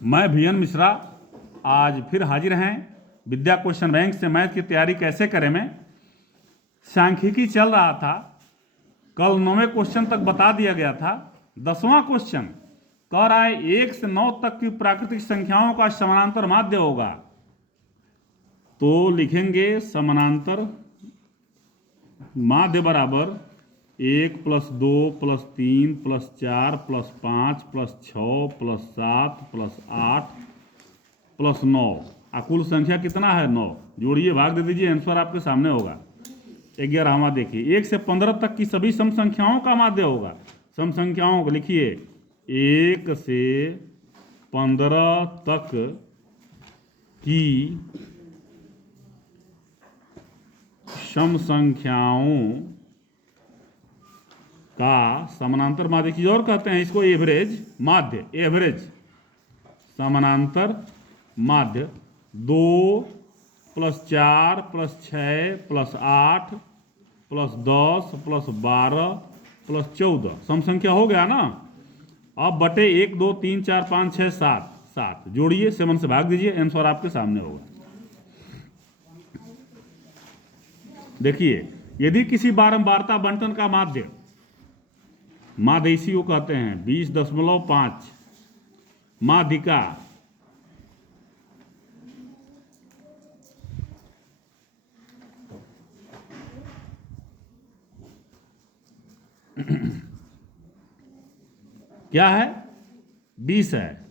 मैं भियन मिश्रा आज फिर हाजिर हैं विद्या क्वेश्चन बैंक से। मैथ की तैयारी कैसे करें में सांख्यिकी चल रहा था। कल 9वें क्वेश्चन तक बता दिया गया था। 10वां क्वेश्चन कह रहा है 1 से 9 तक की प्राकृतिक संख्याओं का समानांतर माध्य होगा। तो लिखेंगे समानांतर माध्य बराबर 1 + 2 + 3 + 4 + 5 + 6 + 7 + 8 + 9। कुल संख्या कितना है? 9। जोड़िए, भाग दे दीजिए, आंसर आपके सामने होगा। 11वां देखिए 1 से 15 तक की सभी सम संख्याओं का माध्य होगा। सम संख्याओं को लिखिए 1 से 15 तक की सम संख्याओं का समानांतर माध्य की और कहते हैं इसको एवरेज माध्य। एवरेज समानांतर माध्य 2 + 4 + 6 + 8 + 10 + 12 + 14 सम संख्या हो गया ना। अब बटे 1 2 3 4 5 6 7 7 जोड़िए, 7 से भाग दीजिए, आंसर आपके सामने होगा। देखिए यदि किसी बारंबारता बंटन का माध्य इसी को कहते हैं 20.5 माध्यिका क्या है? 20 है।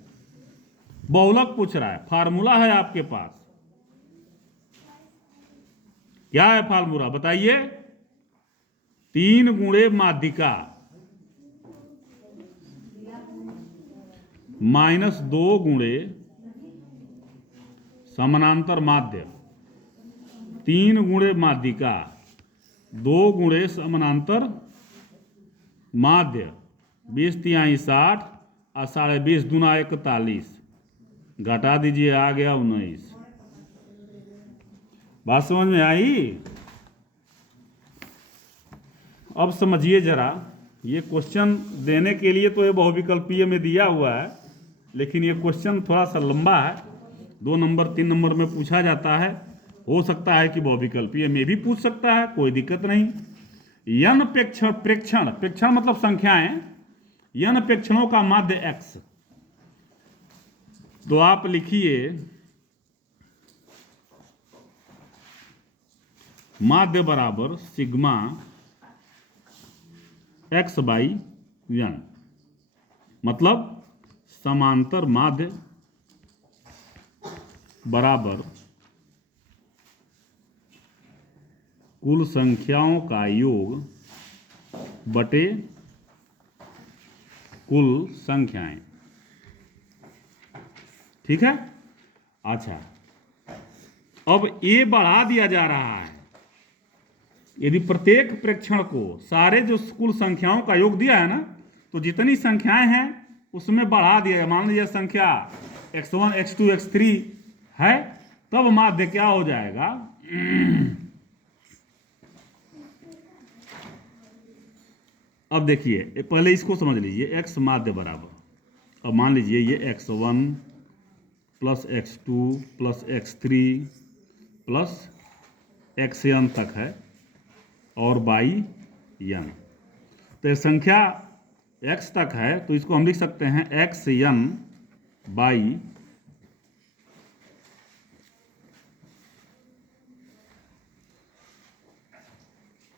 बहुलक पूछ रहा है, फार्मूला है आपके पास। क्या है फार्मूला बताइए? 3 गुणे माध्यिका -2 गुणे समानांतर माध्य। 3 गुणे माध्यिका 2 गुणे समानांतर माध्य। 20 × 60 और 20.5 दूना 41, घटा दीजिए, आ गया 19। बात समझ में आई? अब समझिए जरा, ये क्वेश्चन देने के लिए तो ये बहुविकल्पीय में दिया हुआ है, लेकिन ये क्वेश्चन थोड़ा सा लंबा है। 2 नंबर 3 नंबर में पूछा जाता है। हो सकता है कि बहुविकल्पीय में भी पूछ सकता है, कोई दिक्कत नहीं। यन प्रेक्षण मतलब संख्याएं, यन प्रेक्षणों का माध्य x। तो आप लिखिए माध्य बराबर सिग्मा x/n, मतलब समांतर माध्य बराबर कुल संख्याओं का योग बटे कुल संख्याएं। ठीक है। अच्छा, अब ये बढ़ा दिया जा रहा है। यदि प्रत्येक प्रेक्षण को सारे जो कुल संख्याओं का योग दिया है ना, तो जितनी संख्याएं हैं उसमें बढ़ा दिया है। मान लीजिए संख्या x1 x2 x3 है, तब माध्य क्या हो जाएगा? अब देखिए, पहले इसको समझ लीजिए। x माध्य बराबर, अब मान लीजिए ये x1 + x2 + x3 + xn तक है और yn। तो संख्या x तक है, तो इसको हम लिख सकते हैं xn बाई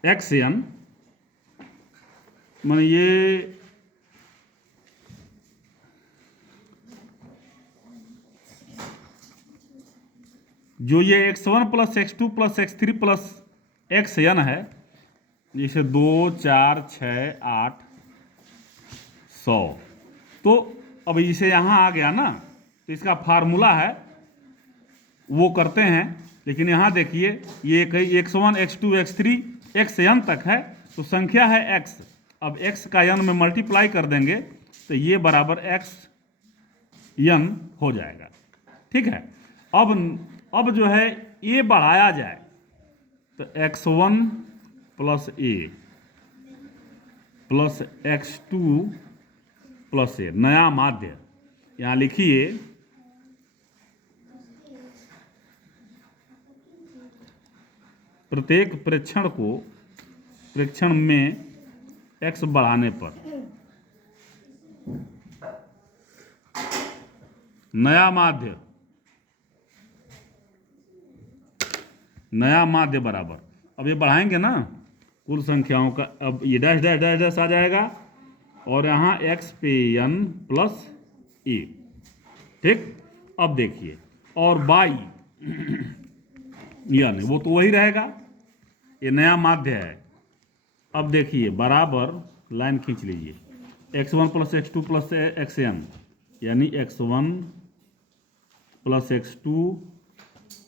xn। मान ये जो ये x1 + x2 + x3 + xn है, जैसे 2 4 6 8 100। तो अब इसे यहाँ आ गया ना, तो इसका फार्मूला है वो करते हैं। लेकिन यहाँ देखिए ये कई x1 x2 x3 xn तक है, तो संख्या है x। अब x का n में मल्टीप्लाई कर देंगे तो ये बराबर xn हो जाएगा। ठीक है। अब जो है ये बढ़ाया जाए तो x1 + a + x2 + a, नया माध्य यहाँ लिखिए प्रत्येक प्रेक्षण में x बढ़ाने पर नया माध्य बराबर, अब ये बढ़ाएंगे ना कुल संख्याओं का, अब ये डैश डैश डैश डैश आ जाएगा और यहाँ x पे n प्लस ए, ठीक। अब देखिए, और बाई n वो तो वही रहेगा, ये नया माध्य है। अब देखिए बराबर लाइन खींच लीजिए, x1 plus x2 plus xn, यानी x1 plus x2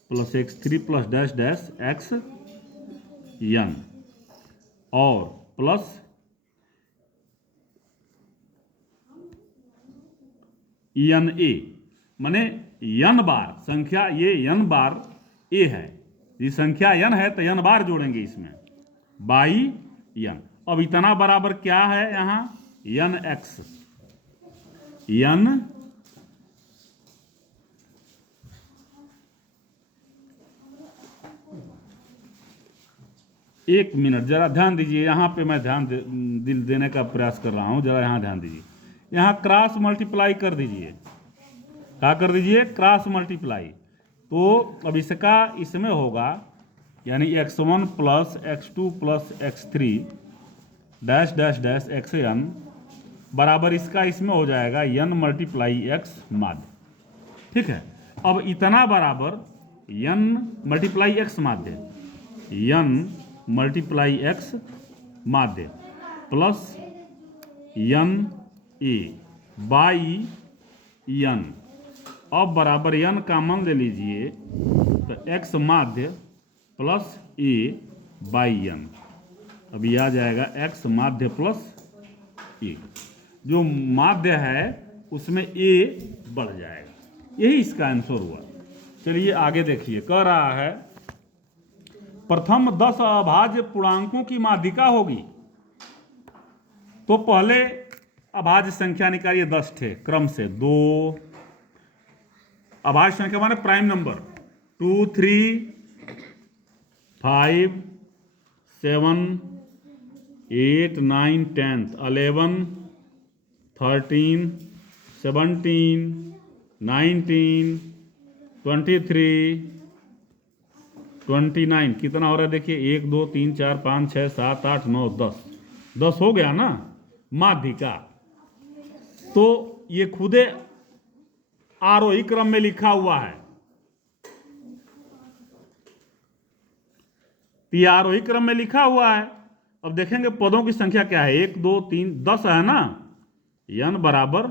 plus x3 plus dash dash xn और प्लस n a, माने n बार संख्या, ये n बार a है, ये संख्या n है तो n बार जोड़ेंगे इसमें बाई n। अब इतना बराबर क्या है यहाँ nx, n एक मिनट जरा ध्यान दीजिए, यहाँ पे मैं दिल देने का प्रयास कर रहा हूँ, जरा यहाँ ध्यान दीजिए। यहाँ क्रॉस मल्टीप्लाई कर दीजिए, क्या कर दीजिए, क्रॉस मल्टीप्लाई। तो अब इसका इसमें होगा, यानी x1 plus x2 plus x3 dash dash dash xn बराबर इसका इसमें हो जाएगा n मल्टीप्लाई x माध्य, ठीक है। अब इतना बराबर n मल्टीप्लाई x माध्य, n मल्टीप्लाई x माध्य plus n a by n। अब बराबर n कॉमन ले लीजिए तो x माध्य प्लस a बाई n, अभी आ जाएगा x माध्य प्लस a, जो माध्य है उसमें a बढ़ जाएगा, यही इसका आंसर हुआ। चलिए आगे देखिए, कह रहा है प्रथम 10 अभाज्य पूर्णांकों की माध्यिका होगी। तो पहले अभाज्य संख्या निकालिए, 10 थे क्रम से, 2 अभाज्य संख्या माने प्राइम नंबर, 2 3 5 7 8 9 10 11 13 17 19 23 29, कितना हो रहा है देखिए, 1 2 3 4 5 6 7 8 9 10, 10 हो गया ना माध्यिका। तो ये खुदे आरोही क्रम में लिखा हुआ है, ये आरोही क्रम में लिखा हुआ है। अब देखेंगे पदों की संख्या क्या है, 1 2 3 10 है ना, n बराबर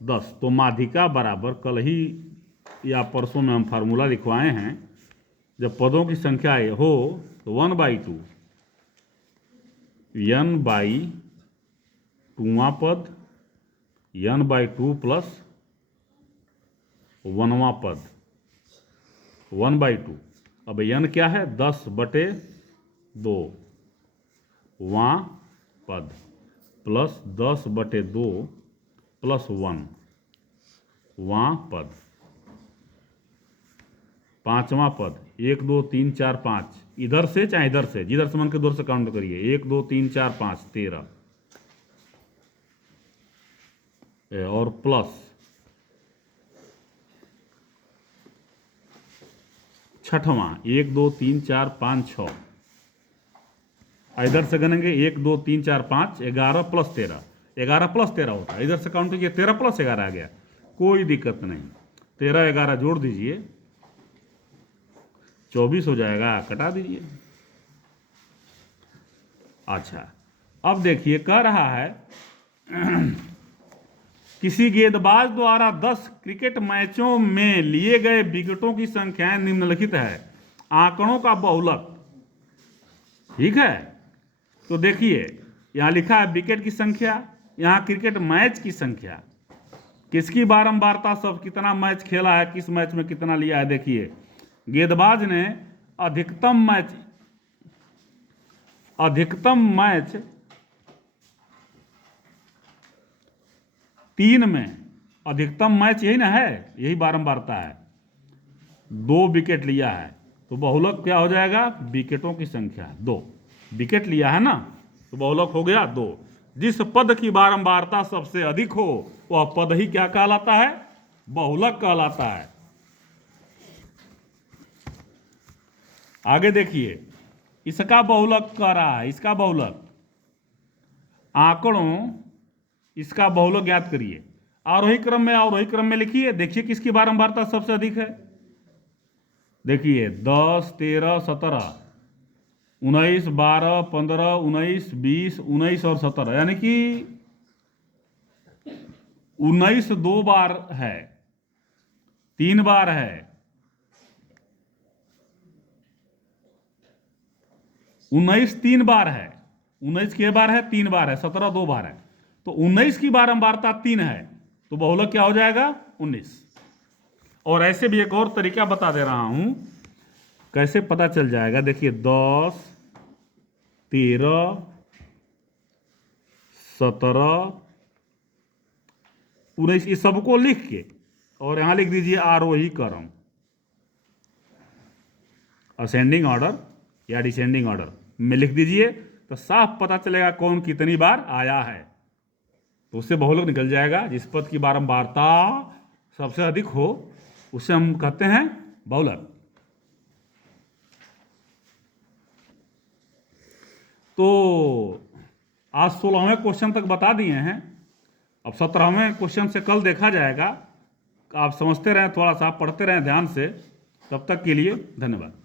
10, तो माध्यिका बराबर, कल ही या परसों में हम फार्मूला लिखवाए हैं, जब पदों की संख्या हो तो 1/2 n बाई 2वां पद, n/2 प्लस 1वां पद 1/2। अब n क्या है, 10/2 वां पद प्लस 10/2 प्लस 1 वां पद, 5वां पद 1 2 3 4 5, इधर से चाहे इधर से, जिधर से मन के दूर से काउंट करिए, 1 2 3 4 5 13, और प्लस 6वां 1 2 3 4 5 6, इधर से गनेंगे 1 2 3 4 5 11 प्लस 13, 11 प्लस 13 होता है, इधर से काउंट कीजिए 13 प्लस 11 आ गया, कोई दिक्कत नहीं, 13 11 जोड़ दीजिए 24 हो जाएगा, कटा दीजिए। अच्छा, अब देखिए कह रहा है किसी गेंदबाज द्वारा 10 क्रिकेट मैचों में लिए गए विकेटों की संख्याएं निम्नलिखित है, आंकड़ों का बहुलक, ठीक है। तो देखिए यहां लिखा है विकेट की संख्या, यहां क्रिकेट मैच की संख्या, किसकी बारंबारता, सब कितना मैच खेला है, किस मैच में कितना लिया है। देखिए गेंदबाज ने अधिकतम मैच 3 में, अधिकतम मैच यही ना है, यही बारंबारता है, 2 विकेट लिया है, तो बहुलक क्या हो जाएगा? विकेटों की संख्या 2। विकेट लिया है ना, तो बहुलक हो गया 2। जिस पद की बारंबारता सबसे अधिक हो वह पद ही क्या कहलाता है? बहुलक कहलाता है। आगे देखिए, इसका बहुलक कह रहा है, इसका बहुलक आंकड़ों, इसका बहुलक ज्ञात करिए। आरोही क्रम में लिखिए। देखिए किसकी बारंबारता सबसे अधिक है। देखिए 10, 13, 17, 19, 12, 15, 19, 20, 19 और 17, यानी कि 19 2 बार है, 3 बार है, 19 3 बार है, 19 के बार है, 3 बार है, 17 2 बार है। तो 19 की बारंबारता 3 है, तो बहुलक क्या हो जाएगा? 19। और ऐसे भी एक और तरीका बता दे रहा हूं, कैसे पता चल जाएगा। देखिए 10, 13, 17, 19, इस सबको लिख के और यहां लिख दीजिए आरोही क्रम, असेंडिंग ऑर्डर या डिसेंडिंग ऑर्डर में लिख दीजिए, तो साफ पता चलेगा कौन कितनी बार आया है। तो उससे बहुलक निकल जाएगा। जिस पद की बारंबारता सबसे अधिक हो उसे हम कहते हैं बहुलक। तो आज 16वें क्वेश्चन तक बता दिए हैं। अब 17वें क्वेश्चन से कल देखा जाएगा। आप समझते रहें, थोड़ा सा पढ़ते रहें ध्यान से। तब तक के लिए धन्यवाद।